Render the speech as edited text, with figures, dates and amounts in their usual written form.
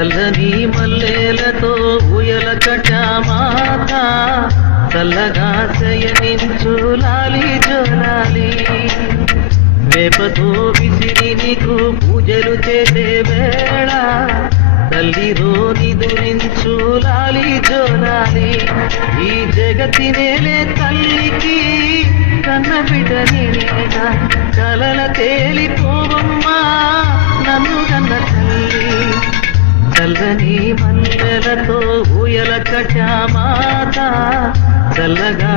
చల్లని మల్లెలతో ఉయల కటామాత చల్లగా శయనించు లాలి జోలాలి వేపతో విసిరి నీకు పూజలు చేసే వేళ తల్లిలో నిదురించు లాలి జోలాలి ఈ జగతి నేలే తల్లికి కన్న బిడ్డ నేనేగా కలల తేలిపోవమ్మా నన్ను కన్న తల్లి చల్లని మల్లెలతో ఊయల కటామాత చల్లగా